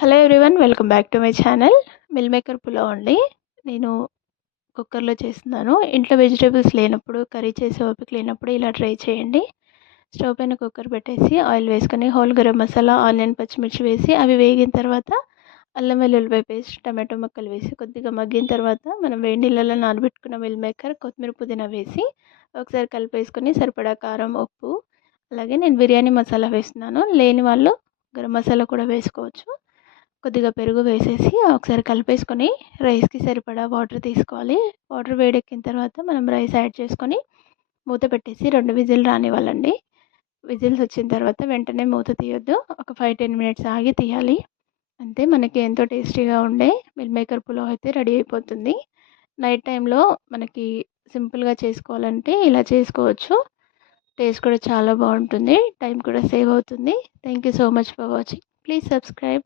Hello everyone, welcome back to my channel. Meal maker pulao అండి. నేను కుక్కర్లో చేస్తున్నాను. ఇంట్లో వెజిటేబుల్స్ లేనప్పుడు, కర్రీ చేసే ఓపిక లేనప్పుడు ఇలా ట్రై చేయండి. స్టవ్ పైన కుక్కర్ పెట్టేసి ఆయిల్ వేసుకొని హోల్ గరం మసాలా, ఆనియన్, పచ్చిమిర్చి వేసి అవి వేగిన తర్వాత అల్లం వెల్లుల్లిపాయ పేస్ట్, టమాటో ముక్కలు వేసి కొద్దిగా మగ్గిన తర్వాత మనం వేడి నీళ్ళలో నానబెట్టుకున్న మిల్ మేకర్, కొత్తిమీర, పుదీనా వేసి ఒకసారి కలిపేసుకొని సరిపడా కారం, ఉప్పు, అలాగే నేను బిర్యానీ మసాలా వేస్తున్నాను. లేని వాళ్ళు గరం మసాలా కూడా వేసుకోవచ్చు. కొద్దిగా పెరుగు వేసేసి ఒకసారి కలిపేసుకొని రైస్కి సరిపడా వాటర్ తీసుకోవాలి. వాటర్ వేడెక్కిన తర్వాత మనం రైస్ యాడ్ చేసుకొని మూత పెట్టేసి 2 విజిల్ రానివ్వాలండి. విజిల్స్ వచ్చిన తర్వాత వెంటనే మూత తీయొద్దు. ఒక 5-10 మినిట్స్ ఆగి తీయాలి. అంతే, మనకి ఎంతో టేస్టీగా ఉండే మిల్ మేకర్ పులావ్ అయితే రెడీ అయిపోతుంది. నైట్ టైంలో మనకి సింపుల్గా చేసుకోవాలంటే ఇలా చేసుకోవచ్చు. టేస్ట్ కూడా చాలా బాగుంటుంది. టైం కూడా సేవ్ అవుతుంది. Thank you so much for watching. Please subscribe.